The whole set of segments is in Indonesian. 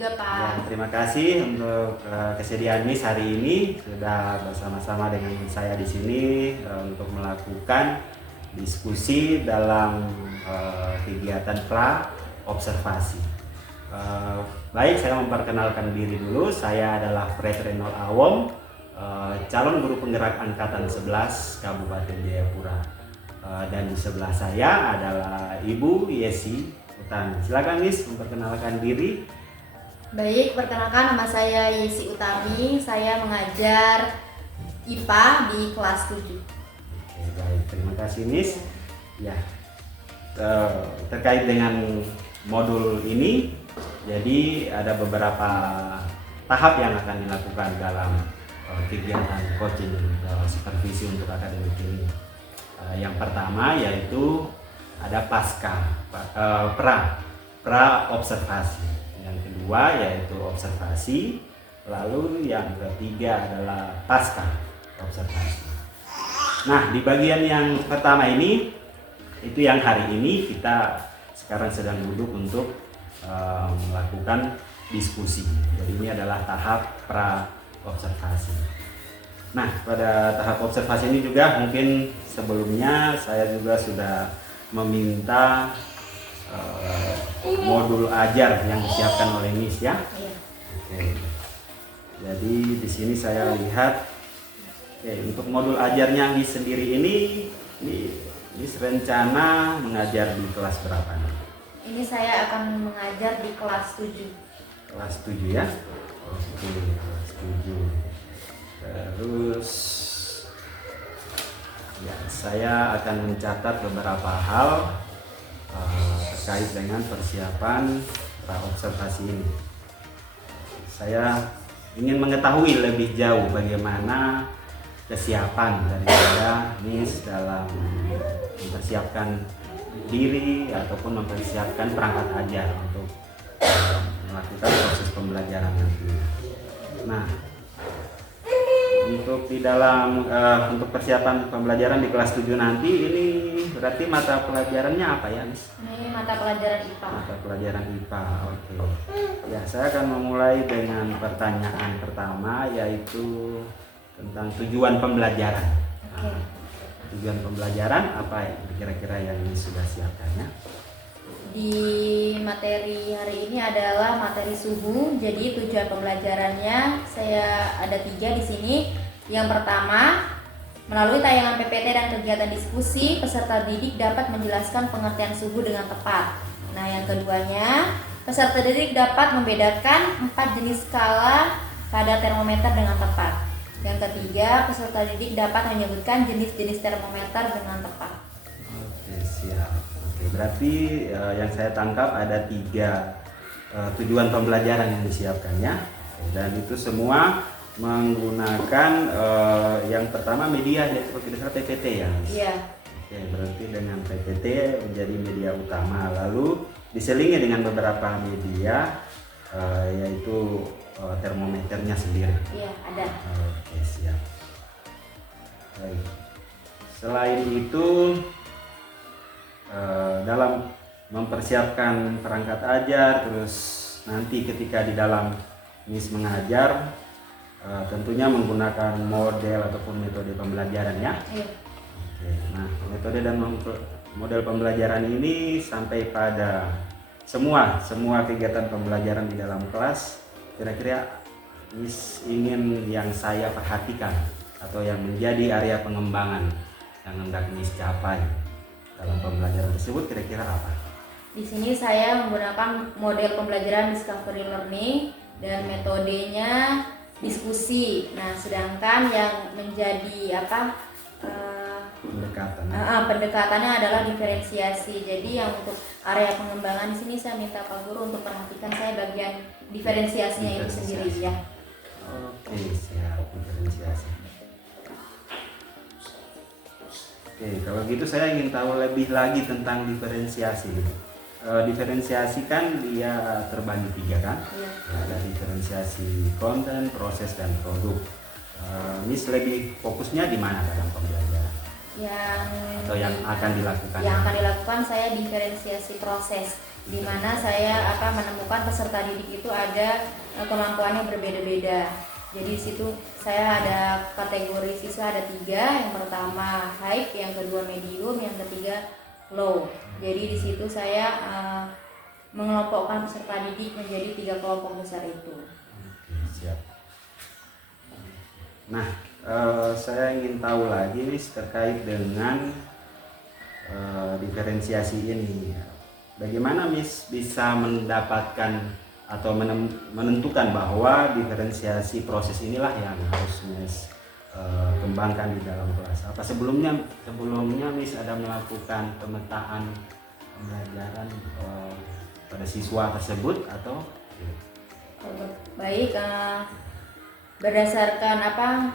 juga, Pak. Ya, terima kasih untuk kesediaan Miss hari ini sudah bersama-sama dengan saya di sini untuk melakukan diskusi dalam kegiatan pra observasi. Baik, saya memperkenalkan diri dulu. Saya adalah Fred Renol Awom, calon guru penggerak angkatan 11 Kabupaten Jayapura. Dan di sebelah saya adalah Ibu Yesi Utami. Silakan Miss memperkenalkan diri. Baik, perkenalkan nama saya Yesi Utami. Saya mengajar IPA di kelas 7. Oke, baik, terima kasih Miss. Ya, terkait dengan modul ini, jadi ada beberapa tahap yang akan dilakukan dalam kegiatan coaching supervisi untuk akademik ini. Yang pertama yaitu ada pra observasi. Yang kedua yaitu observasi, lalu yang ketiga adalah pasca observasi. Nah, di bagian yang pertama ini, itu yang hari ini kita sekarang sedang duduk untuk melakukan diskusi. Jadi ini adalah tahap pra observasi. Nah, pada tahap observasi ini juga mungkin sebelumnya saya juga sudah meminta modul ajar yang disiapkan oleh Miss ya. Oke. Jadi di sini saya lihat untuk modul ajarnya Miss sendiri ini Miss rencana mengajar di kelas berapa nih? Ini saya akan mengajar di kelas 7. Kelas 7 ya. Oke, kelas 7. Terus ya, saya akan mencatat beberapa hal terkait dengan persiapan pra-observasi ini. Saya ingin mengetahui lebih jauh bagaimana kesiapan daripada Miss dalam mempersiapkan diri ataupun mempersiapkan perangkat ajar untuk melakukan proses pembelajaran nanti. Nah, untuk di dalam untuk persiapan pembelajaran di kelas 7 nanti ini berarti mata pelajarannya apa ya, Miss? Ini mata pelajaran IPA. Mata pelajaran IPA. Oke. Ya, saya akan memulai dengan pertanyaan pertama yaitu tentang tujuan pembelajaran. Oke. Tujuan pembelajaran apa ya kira-kira yang Miss sudah siapkannya? Di materi hari ini adalah materi suhu. Jadi tujuan pembelajarannya saya ada 3 di sini. Yang pertama, melalui tayangan PPT dan kegiatan diskusi, peserta didik dapat menjelaskan pengertian suhu dengan tepat. Nah, yang keduanya, peserta didik dapat membedakan 4 jenis skala kadar termometer dengan tepat. Yang ketiga, peserta didik dapat menyebutkan jenis-jenis termometer dengan tepat. Oke, siap. Oke, berarti yang saya tangkap ada 3 tujuan pembelajaran yang disiapkannya, dan itu semua menggunakan yang pertama media yaitu PPT ya. Iya. Oke, berarti dengan PPT menjadi media utama, lalu diselingi dengan beberapa media yaitu termometernya sendiri. Iya, ada. Oke, siap. Baik. Selain itu dalam mempersiapkan perangkat ajar, terus nanti ketika di dalam Miss mengajar tentunya menggunakan model ataupun metode pembelajaran ya. Iya. Oke, nah metode dan model pembelajaran ini sampai pada semua kegiatan pembelajaran di dalam kelas, kira-kira Miss ingin yang saya perhatikan atau yang menjadi area pengembangan yang hendak Miss capai dalam pembelajaran tersebut kira-kira apa? Di sini saya menggunakan model pembelajaran discovery learning dan metodenya diskusi. Nah, sedangkan yang menjadi pendekatannya adalah diferensiasi. Jadi yang untuk area pengembangan di sini saya minta Pak Guru untuk perhatikan saya bagian diferensiasinya itu sendiri ya. Oke, siap, diferensiasi. Oke, kalau gitu saya ingin tahu lebih lagi tentang diferensiasi. Diferensiasi kan dia terbagi 3 kan? Iya. Ada diferensiasi konten, proses, dan produk. Miss lebih fokusnya di mana dalam pembelajaran? Yang akan dilakukan? Yang akan dilakukan saya diferensiasi proses. di mana saya menemukan peserta didik itu ada kemampuannya berbeda-beda. Jadi di situ saya ada kategori siswa ada 3, yang pertama high, yang kedua medium, yang ketiga low. Jadi di situ saya mengelompokkan peserta didik menjadi 3 kelompok besar itu. Oke, siap. Nah, saya ingin tahu lagi nih terkait dengan diferensiasi ini. Bagaimana Miss bisa mendapatkan atau menentukan bahwa diferensiasi proses inilah yang harus Miss kembangkan di dalam kelas? Apa sebelumnya Miss ada melakukan pemetaan pembelajaran pada siswa tersebut atau? Baik, berdasarkan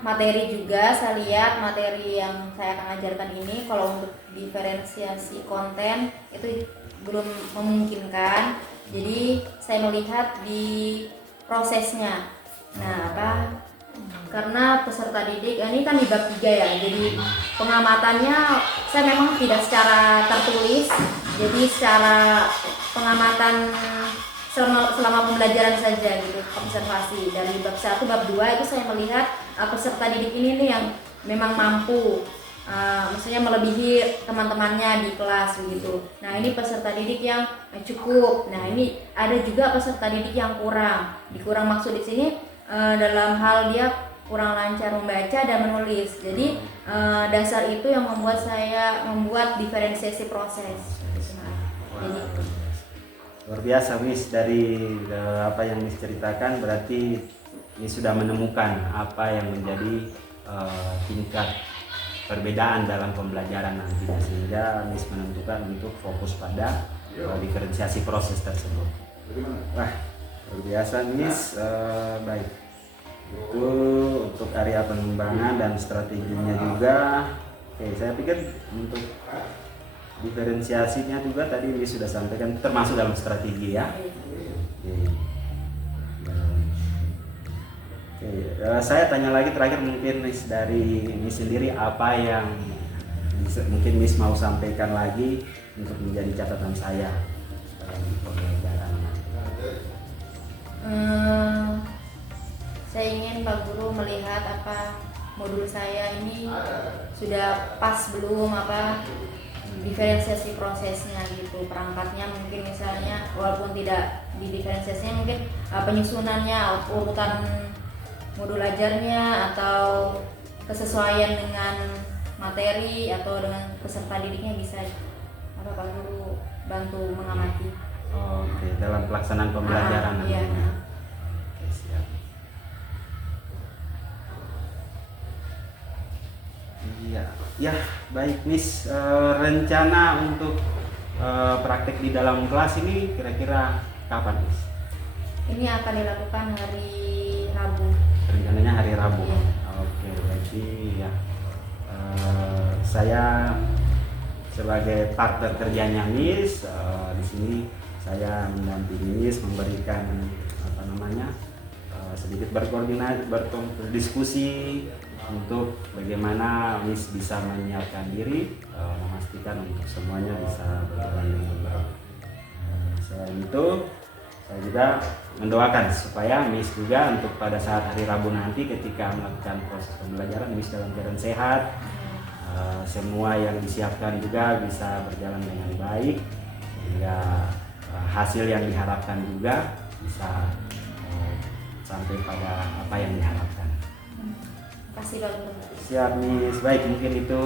materi juga saya lihat materi yang saya akan ajarkan ini kalau untuk diferensiasi konten itu belum memungkinkan. Jadi saya melihat di prosesnya. Nah, karena peserta didik ini kan di bab 3 ya. Jadi pengamatannya saya memang tidak secara tertulis. Jadi secara pengamatan selama pembelajaran saja gitu, observasi dari bab 1, bab 2 itu saya melihat peserta didik ini nih yang memang mampu, maksudnya melebihi teman-temannya di kelas begitu. Nah ini peserta didik yang cukup. Nah ini ada juga peserta didik yang kurang. Dikurang maksud di sini dalam hal dia kurang lancar membaca dan menulis. Jadi dasar itu yang membuat saya membuat diferensiasi proses. Jadi luar biasa Miss, dari apa yang Miss ceritakan berarti Miss sudah menemukan apa yang menjadi tingkat perbedaan dalam pembelajaran nantinya, sehingga Miss menentukan untuk fokus pada diferensiasi proses tersebut. Wah, luar biasa Miss. Baik, itu untuk area pengembangan dan strateginya juga. Oke, saya pikir untuk diferensiasinya juga tadi Miss sudah sampaikan, termasuk dalam strategi ya. Saya tanya lagi terakhir, mungkin Miss dari Miss sendiri apa yang mungkin Miss mau sampaikan lagi untuk menjadi catatan saya dalam pembelajaran. Saya ingin Pak Guru melihat modul saya ini sudah pas belum, diferensiasi prosesnya gitu, perangkatnya mungkin misalnya walaupun tidak di diferensiasinya mungkin penyusunannya, urutan modul ajarnya atau kesesuaian dengan materi atau dengan peserta didiknya bisa Pak Guru bantu mengamati. Oke, dalam pelaksanaan pembelajaran Iya. Oke, siap. Ya, baik Miss. Rencana untuk praktek di dalam kelas ini kira-kira kapan Miss? Ini akan dilakukan hari Rabu. Rencananya hari Rabu. Iya. Oke, berarti ya saya sebagai partner kerjanya Miss di sini saya mendampingi Miss, memberikan sedikit berkoordinasi, berdiskusi untuk bagaimana Miss bisa menyiapkan diri, memastikan untuk semuanya bisa berjalan dengan baik. Selain itu, saya juga mendoakan supaya Miss juga untuk pada saat hari Rabu nanti ketika melakukan proses pembelajaran, Miss dalam keadaan sehat, semua yang disiapkan juga bisa berjalan dengan baik, sehingga hasil yang diharapkan juga bisa sampai pada apa yang diharapkan. Terima kasih Pak Guru. Siap Miss, baik, mungkin itu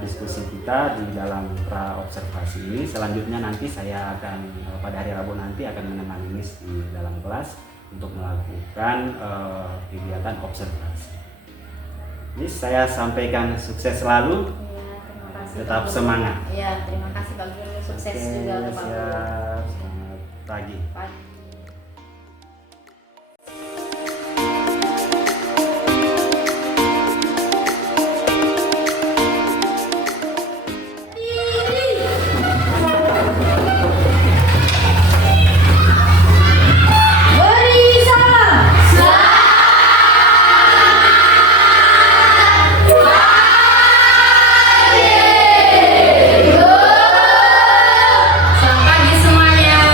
diskusi kita di dalam pra-observasi ini. Selanjutnya nanti saya akan pada hari Rabu nanti akan menemani Miss di dalam kelas untuk melakukan kegiatan observasi. Miss, saya sampaikan sukses selalu. Ya, terima kasih. Tetap Pak Guru. semangat. Ya, terima kasih Pak Guru. Sukses juga untuk Pak Guru. Siap. Selamat pagi. Pagi. Selamat pagi semuanya.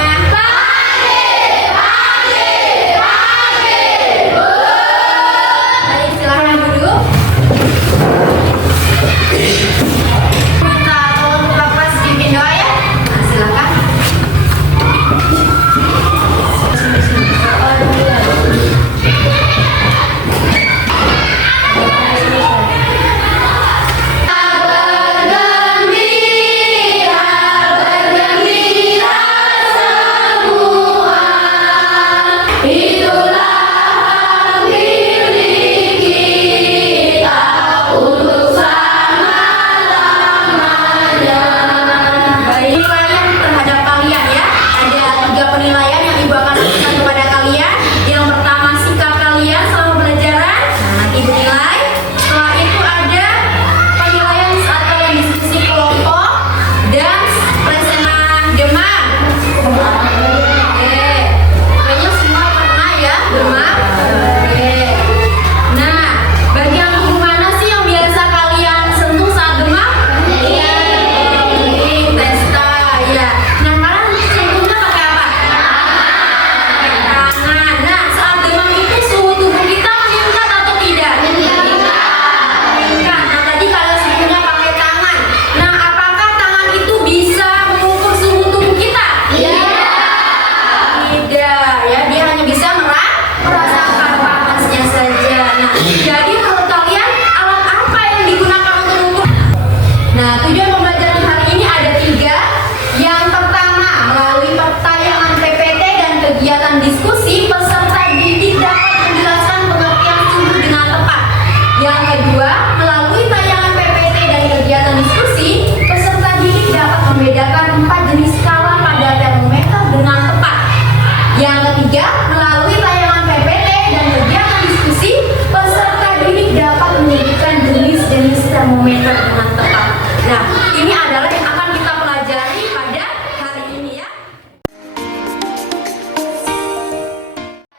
ketiga, melalui tayangan PPT dan kegiatan diskusi, peserta didik dapat menyebutkan jenis-jenis termometer dengan tepat. Nah, ini adalah yang akan kita pelajari pada hari ini ya.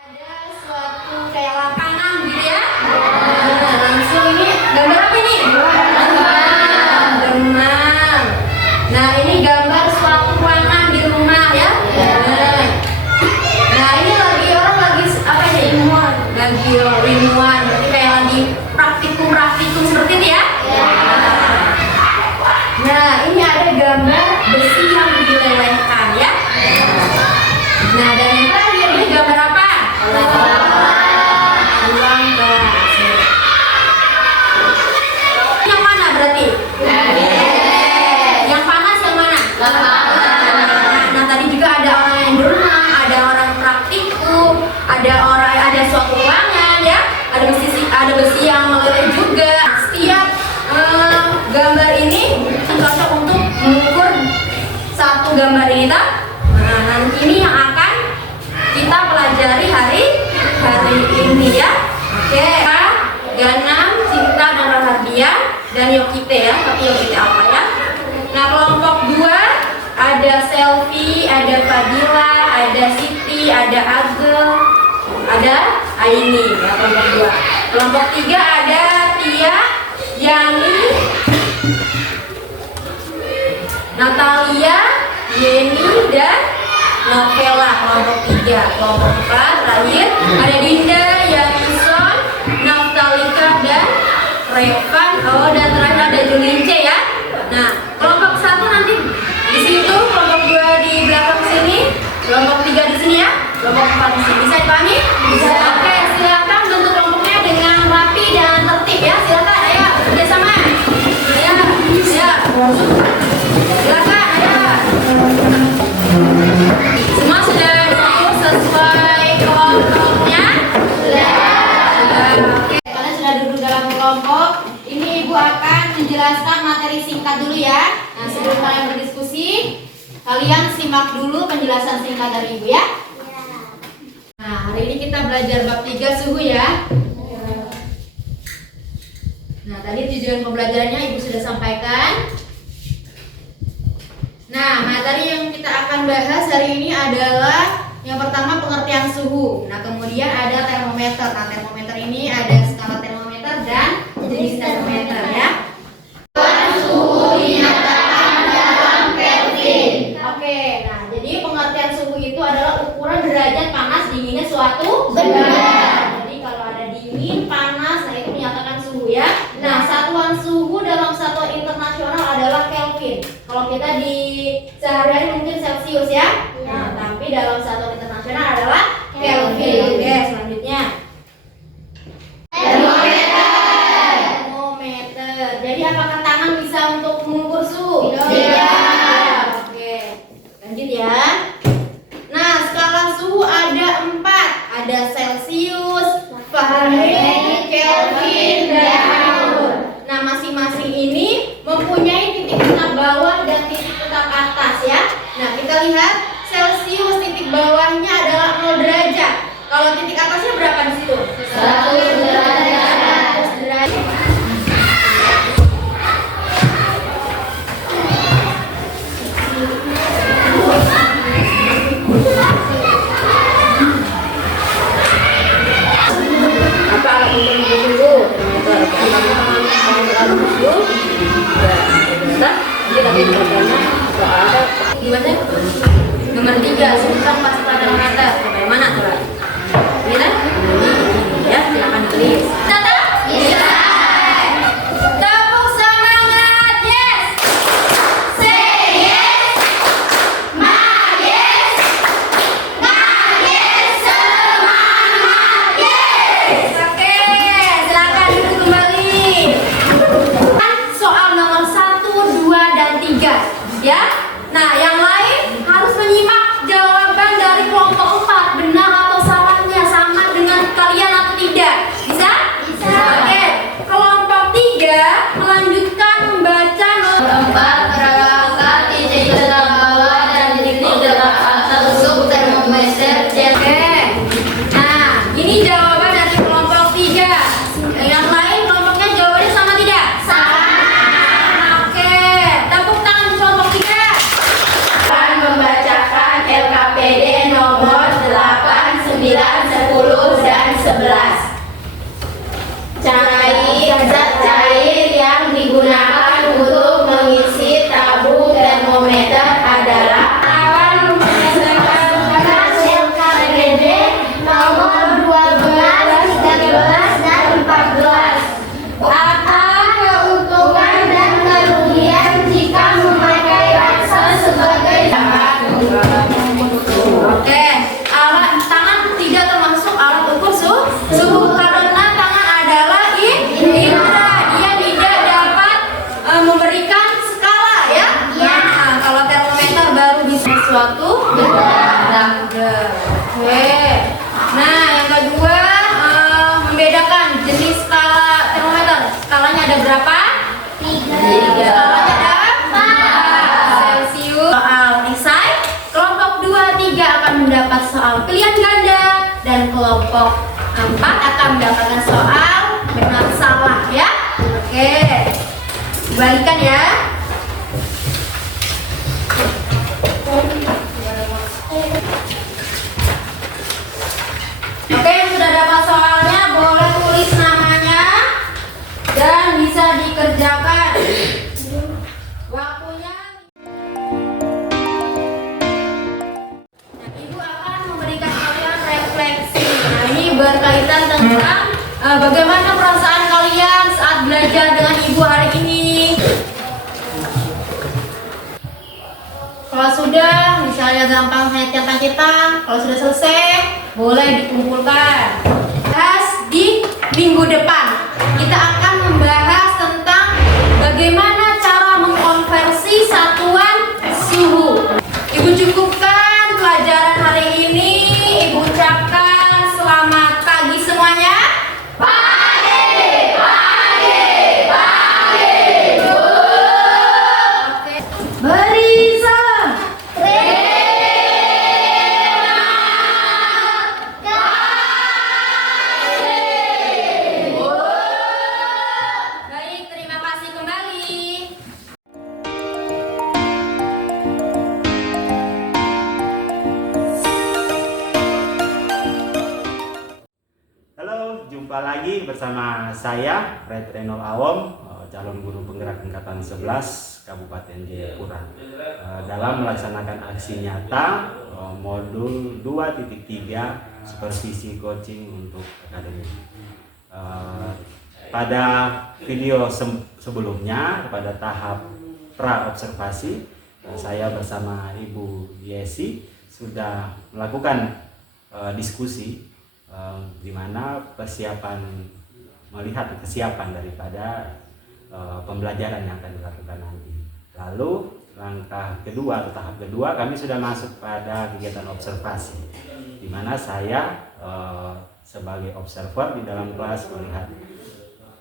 Ada suatu kayak lapangan gitu ya. Nah, langsung ini gambar apa ini? Demam. Nah, ini gambar suatu ruangan di rumah ya. Nah, ini lagi orang lagi apa ini? Lagi ilmuwan, berarti kayak lagi praktikum seperti itu ya. Nah, ini ada gambar besi yang dilelehkan ya. Nah, dan yang terakhir ini gambar apa? Ulang gas. Yang mana berarti? Yang panas yang mana? Nah, tadi juga ada orang yang berenang, ada orang praktikum, ada suatu ruangan ya, ada besi yang meleleh juga. Setiap gambar ini cocok untuk mengukur satu gambar ini tak? Nah, nanti ini yang akan kita pelajari hari ini ya. Oke, Ganam, Cinta dan Rahardian dan Yokite ya. Tapi Yokite apa ya? Nah, kelompok 2 ada Selfie, ada Fadila, ada Siti, ada Agel, ada Aini ya, kelompok 2. Kelompok 3 ada Tia, Yani, Natalia, Yeni, dan Novela, kelompok 3. Kelompok 4 terakhir ada Dinda, Yanison, Naftalika, dan Revan. Oh, dan terakhir ada Julince ya. Nah, kelompok 1 nanti di situ, kelompok 2 di belakang sini, kelompok 3 di sini ya, kelompok 4 di sini. Bisa dipahami? Bisa. Oke, silakan bentuk kelompoknya dengan rapi dan tertib ya. Silakan, ayo kerjasama. Ya, ya. Silakan, ayo. Semua sudah duduk sesuai kelompoknya? Sudah. Oke, kalian sudah duduk dalam kelompok. Ini Ibu akan menjelaskan materi singkat dulu ya. Nah, sebelum kalian berdiskusi, kalian simak dulu penjelasan singkat dari Ibu ya. Nah, hari ini kita belajar bab 3 suhu ya. Nah, tadi tujuan pembelajarannya Ibu sudah sampaikan. Nah, materi yang kita akan bahas hari ini adalah yang pertama pengertian suhu. Nah, kemudian ada termometer. Nah, termometer ini ada skala termometer dan jenis termometer ya. Suhu dinyatakan dalam Kelvin. Oke, nah jadi pengertian suhu itu adalah ukuran derajat panas dinginnya suatu benda. Jadi kalau ada dingin, panas, nah itu menyatakan suhu ya. Nah, satuan suhu dalam satuan internasional adalah Kelvin. Kalau kita di sehari-hari mungkin Celcius ya. Nah, tapi dalam satuan internasional adalah Kelvin. Oke, selanjutnya. Termometer. Jadi apakah tangan bisa untuk mengukur suhu? Tidak. Oke. Lanjut ya. Nah, skala suhu ada 4. Ada Celcius, Fahrenheit, Kelvin, dan Farenheit. Nah, masing-masing ini mempunyai titik tetap bawah dan titik tetap atas ya. Nah, kita lihat Celcius titik bawahnya adalah 0 derajat. Kalau titik atasnya berapa di situ? 100 derajat. 100 derajat. Apa alat untuk suhu? Gimana? Nomor 3, sebutkan pasukan termometer. Coba yang mana tuh? Ini kan? Suhu karena tangan adalah indera. Dia tidak dapat memberikan skala ya. Nah, kalau termometer baru bisa sesuatu udah. Oke. Nah, yang kedua membedakan jenis skala termometer. Skalanya ada berapa? 3. Skalanya ada 4. Celcius. Soal esai. Kelompok 2, 3 akan mendapat soal pilihan ganda dan kelompok 4 akan mendapatkan soal benar salah ya. Oke. Balikan ya. Oke, yang sudah dapat soalnya boleh tulis namanya dan bisa dikerjakan. Waktunya. Nah, Ibu akan memberikan kalian refleksi. Nah, ini berkaitan tentang bagaimana perasaan kalian saat belajar dengan Ibu hari ini. Kalau sudah, misalnya gampang saya centang-centang. Kalau sudah selesai, boleh dikumpulkan. Bahas di minggu depan, kita akan membahas tentang bagaimana cara mengkonversi satuan suhu. Ibu cukupkan pelajaran hari ini. Ibu ucapkan selamat pagi semuanya. Pagi. Oke. Barisan. Baik, terima kasih kembali. Halo, jumpa lagi bersama saya Red Renol Awom, calon guru penggerak angkatan 11 Kabupaten Jayapura, dalam melaksanakan aksi nyata modul 2.3 supervisi coaching untuk akademi. Pada video sebelumnya, pada tahap pra observasi, saya bersama Ibu Yesi sudah melakukan diskusi di mana melihat kesiapan daripada pembelajaran yang akan dilakukan nanti. Lalu langkah kedua atau tahap kedua, kami sudah masuk pada kegiatan observasi, di mana saya sebagai observer di dalam kelas melihat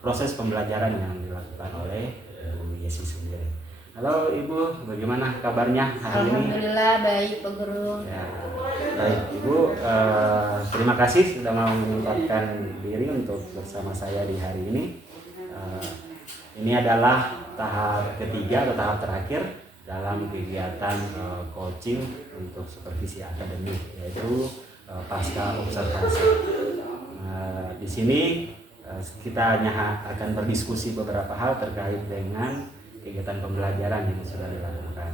proses pembelajaran yang dilakukan oleh Ibu Yesi sendiri. Halo Ibu, bagaimana kabarnya hari ini? Alhamdulillah baik Pak Guru. Ya, baik Ibu, terima kasih sudah mau menyempatkan diri untuk bersama saya di hari ini. Ini adalah tahap ketiga atau tahap terakhir dalam kegiatan coaching untuk supervisi akademik, yaitu pasca observasi. Di sini kita hanya akan berdiskusi beberapa hal terkait dengan kegiatan pembelajaran yang sudah dilakukan.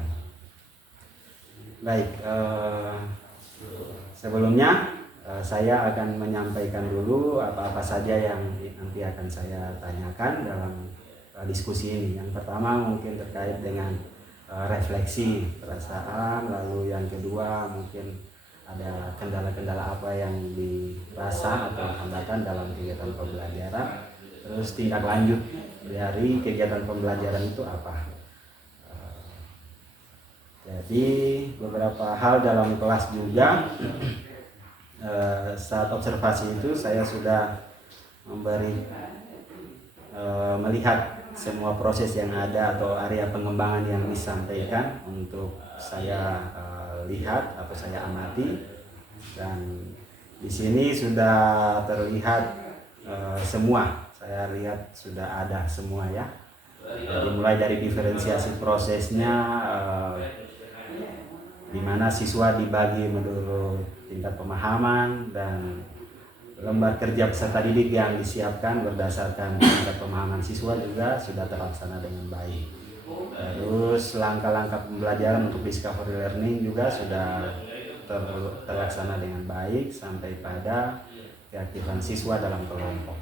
Baik, sebelumnya saya akan menyampaikan dulu apa-apa saja yang nanti akan saya tanyakan dalam diskusi ini. Yang pertama mungkin terkait dengan refleksi perasaan, lalu yang kedua mungkin ada kendala-kendala apa yang dirasa atau hambatan dalam kegiatan pembelajaran, terus tindak lanjut dari kegiatan pembelajaran itu apa. Jadi beberapa hal dalam kelas juga saat observasi itu saya sudah melihat semua proses yang ada atau area pengembangan yang disampaikan untuk saya lihat atau saya amati, dan di sini sudah terlihat semua. Saya lihat sudah ada semua ya. Jadi mulai dari diferensiasi prosesnya, di mana siswa dibagi menurut tingkat pemahaman, dan lembar kerja peserta didik yang disiapkan berdasarkan tingkat pemahaman siswa juga sudah terlaksana dengan baik. Terus langkah-langkah pembelajaran untuk discovery learning juga sudah terlaksana dengan baik sampai pada keaktifan siswa dalam kelompok.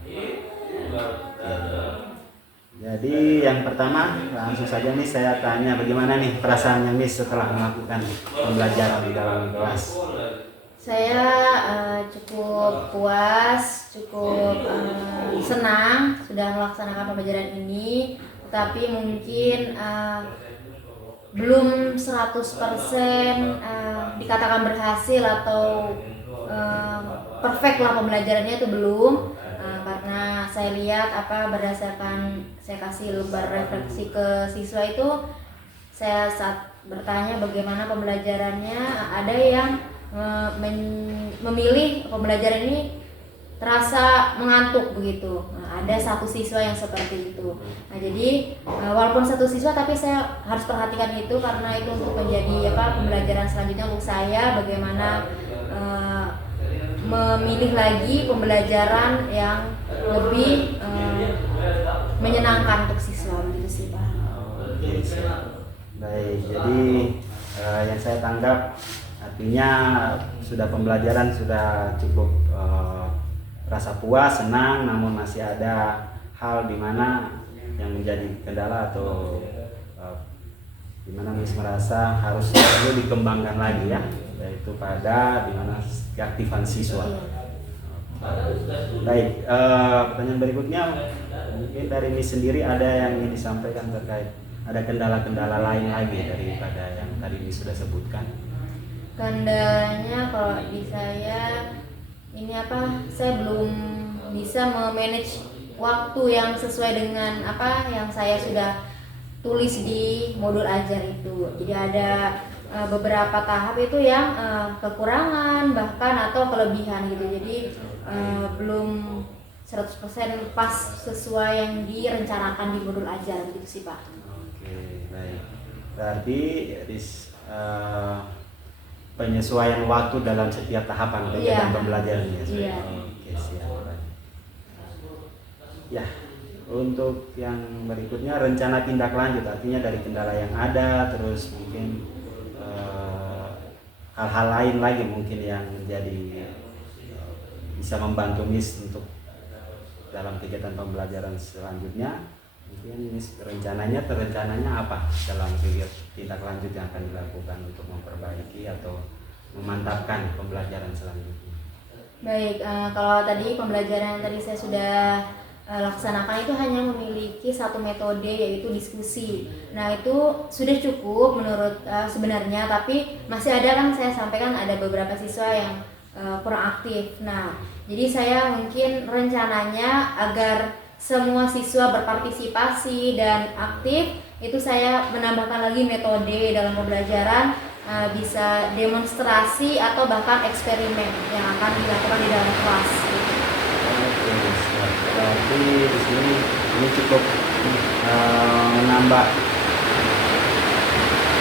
Jadi yang pertama langsung saja nih saya tanya, bagaimana nih perasaannya Miss setelah melakukan pembelajaran di dalam kelas? Saya cukup puas, cukup senang sudah melaksanakan pembelajaran ini, tetapi mungkin belum 100% dikatakan berhasil atau perfect lah pembelajarannya, itu belum. Karena saya lihat berdasarkan saya kasih lembar refleksi ke siswa itu, saya saat bertanya bagaimana pembelajarannya, ada yang memilih pembelajaran ini terasa mengantuk begitu. Ada satu siswa yang seperti itu. Nah, jadi walaupun satu siswa, tapi saya harus perhatikan itu karena itu untuk menjadi pembelajaran selanjutnya untuk saya, bagaimana memilih lagi pembelajaran yang lebih menyenangkan untuk siswa begitu sih Pak. Oke, baik. Jadi yang saya tangkap artinya pembelajaran sudah cukup rasa puas, senang, namun masih ada hal di mana yang menjadi kendala atau di mana Miss merasa harus perlu dikembangkan lagi ya, yaitu pada di mana keaktifan siswa. Baik, pertanyaan berikutnya mungkin dari Miss sendiri ada yang ingin disampaikan terkait ada kendala-kendala lain lagi daripada yang tadi Miss sudah sebutkan. Kendalanya kalau di saya ini saya belum bisa memanage waktu yang sesuai dengan yang saya sudah tulis di modul ajar itu. Jadi ada beberapa tahap itu yang kekurangan bahkan atau kelebihan gitu. Jadi belum 100% pas sesuai yang direncanakan di modul ajar gitu sih Pak. Oke, baik. Berarti penyesuaian waktu dalam setiap tahapan kegiatan pembelajaran ya. Iya. Oke, siap. Ya, untuk yang berikutnya rencana tindak lanjut, artinya dari kendala yang ada terus mungkin hal-hal lain lagi mungkin yang menjadi bisa membantu Miss untuk dalam kegiatan pembelajaran selanjutnya. Mungkin Miss rencananya apa dalam kegiatan tindak lanjut yang akan dilakukan untuk memperbaiki atau memantapkan pembelajaran selanjutnya. Baik, kalau tadi pembelajaran yang tadi saya sudah laksanakan itu hanya memiliki satu metode, yaitu diskusi. Nah, itu sudah cukup menurut sebenarnya, tapi masih ada saya sampaikan ada beberapa siswa yang kurang aktif. Nah, jadi saya mungkin rencananya agar semua siswa berpartisipasi dan aktif, itu saya menambahkan lagi metode dalam pembelajaran, bisa demonstrasi atau bahkan eksperimen yang akan dilakukan di dalam kelas. Oke, berarti di sini ini cukup menambah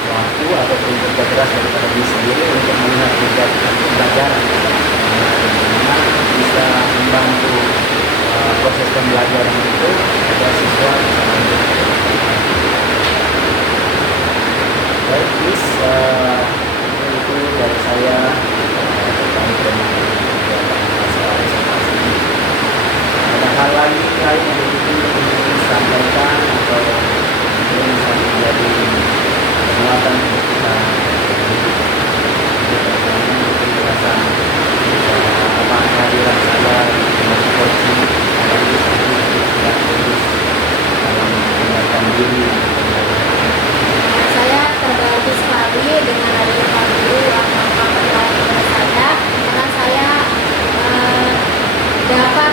waktu ataupun kerja keras daripada diri sendiri untuk melihat kegiatan pembelajaran yang bisa membantu proses pembelajaran itu agar siswa bisa lanjut. Baik, Miss, itu dari saya terkait dengan kegiatan masalah observasi ini. Ada hal lain yang mungkin disampaikan atau mungkin bisa menjadi penguatan untuk kita mungkin merasa kehadiran saya sebagai coaching dan bisa tidak terus dalam mengingatkan diri. Saya terbantu sekali dengan adanya Pak Guru yang memperkenalkan kepada saya, karena saya dapat